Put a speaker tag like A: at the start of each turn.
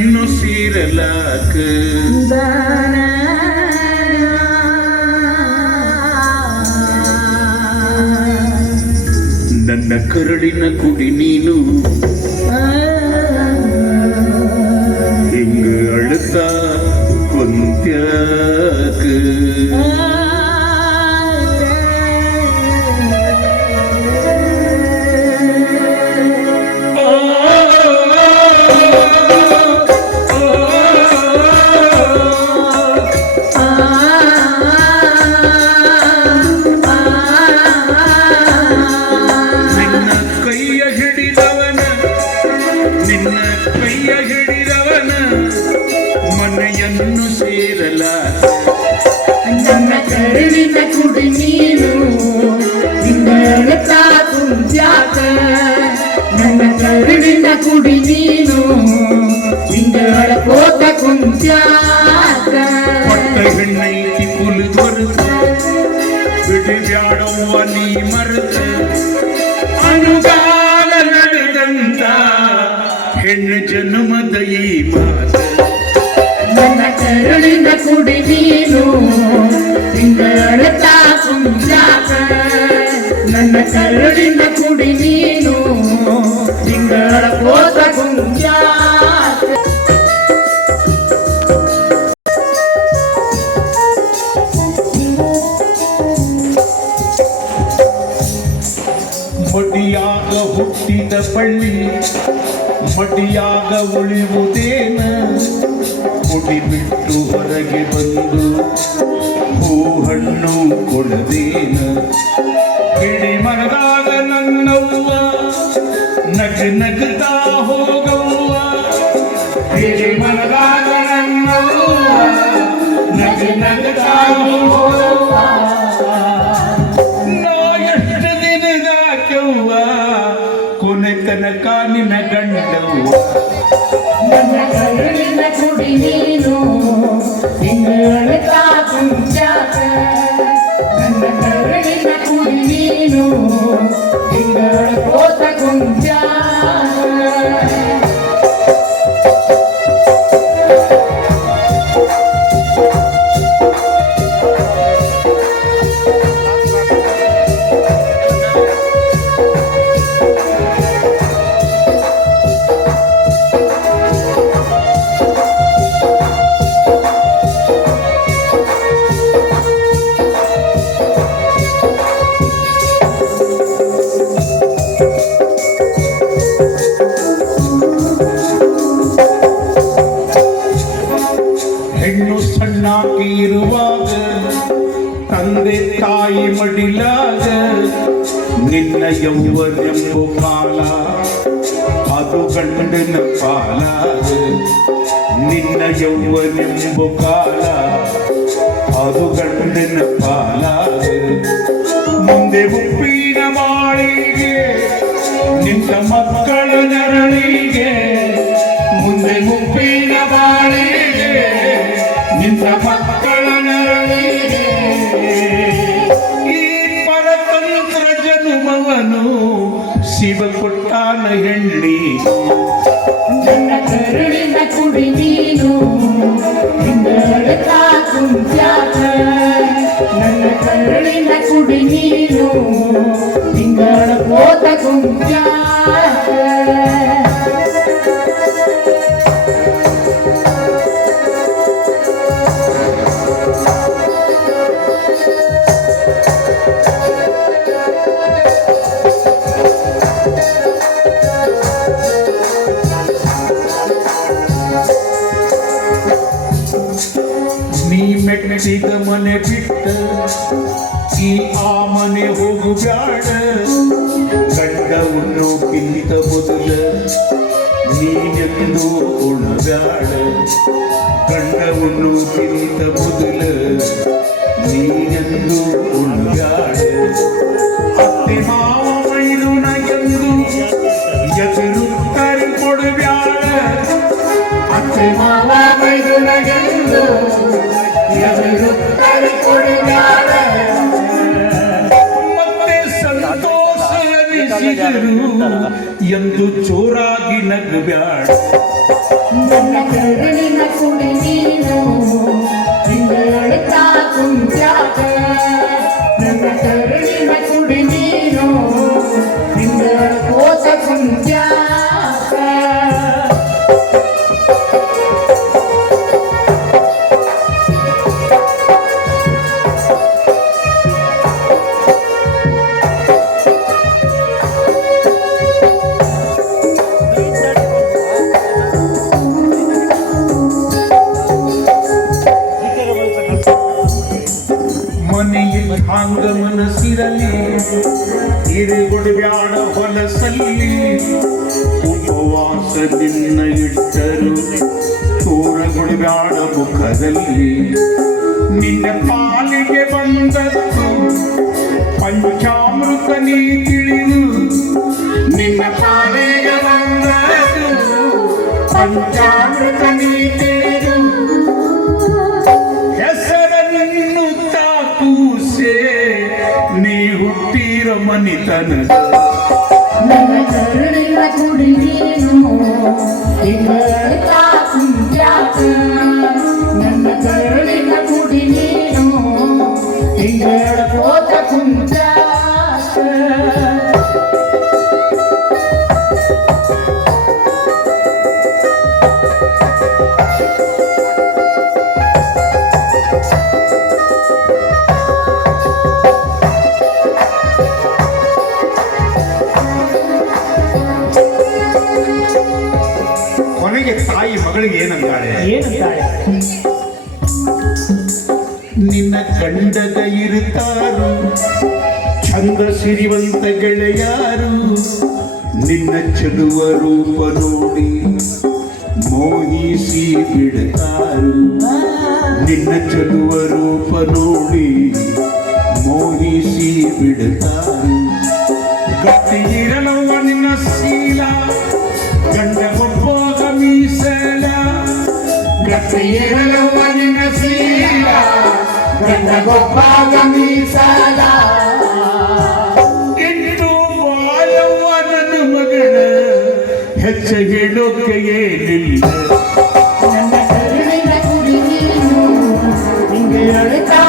A: ಮನೆಯನ್ನು ಸೇರಲಾಕ ನನ್ನ ಕರಳಿನ ಕುಡಿ ನೀನು ಹಿಂಗ ಅಳುತ್ತಾ ಕುಂತ್ಯಾಕ ಮನೆಯನ್ನು ಸೇರಲ
B: ನನ್ನ ಕರುಳಿನ ಕುಡಿ ನೀನು ನಿನ್ನ ಕುಂಜಾತ ನನ್ನ ಕರುಳಿನ ಕುಡಿ ನೀನು ನಿಂಗಳ ಕೋತ ಕುಂಜಾತ
A: ಪಟ್ಟ ಹೆಣ್ಣೈತಿ ಕುಲು ಮರುತ ಬಿಡಿಬ್ಯಾಡವ್ವ ನೀ ಮರುತ. ಅನುಗಾಲ ನಡೆದಂತ ಹೆಣ್ಣು ಜನ್ಮದ ಈ ಮಾತ.
B: ಕರುಳಿನ ಕುಡಿ ನೀನು ನಿಂಗಳ ಕುಂಜಾಕ. ನನ್ನ ಕರುಳಿನ ಕುಡಿ ನೀನು, ತಿಂಗಳ ಕೋತ ಕುಂಜಾಕ.
A: ಮಡಿಯಾಗ ಹುಟ್ಟಿದ ಬಳ್ಳಿ ಮಡಿಯಾಗ ಉಳಿಯುವುದೇನ? ಕುಡಿ ಬಿಟ್ಟು ಹೊರಗೆ ಬಂದು ಹೂ ಹಣ್ಣು ಕೊಡದೇನ. ಗಿಳಿ ಮರದಾಗ ನನ್ನವ್ವ, ನಗ ನಗ್ತಾ ಹೋಗವ್ವ. ಗಿಳಿ ಮರದಾಗ ನನ್ನವ್ವ, ನಗ ನಗ್ತಾ ಹೋಗವ್ವ.
B: ಕುಡಿ ನೀನು ನಿನ್ನ ಕುಂಜಾಕ ನನ್ನ ಕರುಳಿನ ಕುಡಿ ನೀನು ತಿಂಗಳ ಕೋತ
A: ತಂದೆ ತಾಯಿ ಮಡಿಲಾಗ ನಿನ್ನ ಯೌವನೆಂಬು ಕಾಲ ಅದು ಗಂಡನ ಪಾಲಾಗ ನಿನ್ನ ಯೌವನೆಂಬು ಕಾಲ ಅದು ಗಂಡನ ಪಾಲಾಗ ಮುಂದೆ ಉಪ್ಪಿನ ಮಾಳಿಗೆ ನಿನ್ನ ಮಕ್ಕಳ ನೆರಳಿಗೆ ಮುಂದೆ ಮುಪ್ಪಿನ ಬಾಳಿಗೆ ನಿನ್ನ ಮಕ್ಕಳ ಶಿವ ಕೊಟ್ಟಾನ ಹೆಣ್ಣಿ.
B: ನನ್ನ ಕರುಳಿನ ಕುಡಿ ನೀನು. ಕುಂಜಾಕ ನನ್ನ ಕರುಳಿನ ಕುಡಿ ನೀನು. ತಿಂಗಳ ಕೋತ ಕುಂಜಾಕ
A: ಮೆಟ್ಟಿದ ಮನೆ ಬಿಟ್ಟ, ಈ ಆ ಮನೆ ಹೋಗು ಬ್ಯಾಡ ಉಣ್ಣು ಕಿಂತ ಬದಲ ನೀನೆಂದು ಉಣಬ್ಯಾಡ ಉಣ್ಣು ಕಿಂತ ಬದಲ ನೀನೆಂದು ಉಣಬ್ಯಾಡ ಅತ್ತೆ ಎನಿಸಿದರು ಎಂದು ಚೋರಾಗಿ ನಗಬ್ಯಾಡ.
B: ನನ್ನ ಕರುಳಿನ ಕುಡಿ ನೀನು ನಿಂಗಳ ಕುಂತ್ಯಾಕ
A: ಹಿರಿಗುಡಿ ಬ್ಯಾಡ ಹೊಲಸಲ್ಲಿ ಉಪವಾಸ ನಿನ್ನ ಇಟ್ಟರು ತೋರಗುಡಿ ಬ್ಯಾಡ ಮುಖದಲ್ಲಿ ನಿನ್ನ ಪಾಲಿಗೆ ಬಂದದ್ದು ಪಂಚಾಮೃತ ನೀ ತಿಳಿದು ನಿನ್ನ ಪಾಲಿಗೆ ಬಂದದ್ದು ಪಂಚಾಮೃತ ನೀ ತಿಳಿದು ಹುಟ್ಟಿರೋ ಮನಿತನದ
B: ನನ್ನ ಕರುಳಿನ ಕುಡಿ
A: ತಾಯಿ ಮಗಳಿಗೆ ಏನಂತಾಳೆ?
B: ಏನಂತಾಳೆ?
A: ನಿನ್ನ ಕಂಡದ ಇರುತ್ತಾರು ಚಂದ ಸಿರಿವಂತ ಗೆಳೆಯಾರು. ನಿನ್ನ ಚಲುವ ರೂಪ ನೋಡಿ ಮೋಹಿಸಿ ಬಿಡುತ್ತಾರು. ನಿನ್ನ ಚಲುವ ರೂಪ ನೋಡಿ ಮೋಹಿಸಿ ಬಿಡುತ್ತಾರು. ಗಟ್ಟಿ ಇರಲವ ನಿನ್ನ ಶೀಲ ಗಂಡ ಒಬ್ಬ ಇರಲವ ನಿನ್ನ ಶೀಲ ಗಂಡ ಒಬ್ಬ ಮೀಸಲ. ಇನ್ನು ಬಾಳವ್ವ ನನ್ನ ಮಗಳ ಹೆಚ್ಚ ಹೇಳೋಕೆ ಏನಿಲ್ಲ.
B: ನಿಂಗಳ ಕುಂತ್ಯಾಕ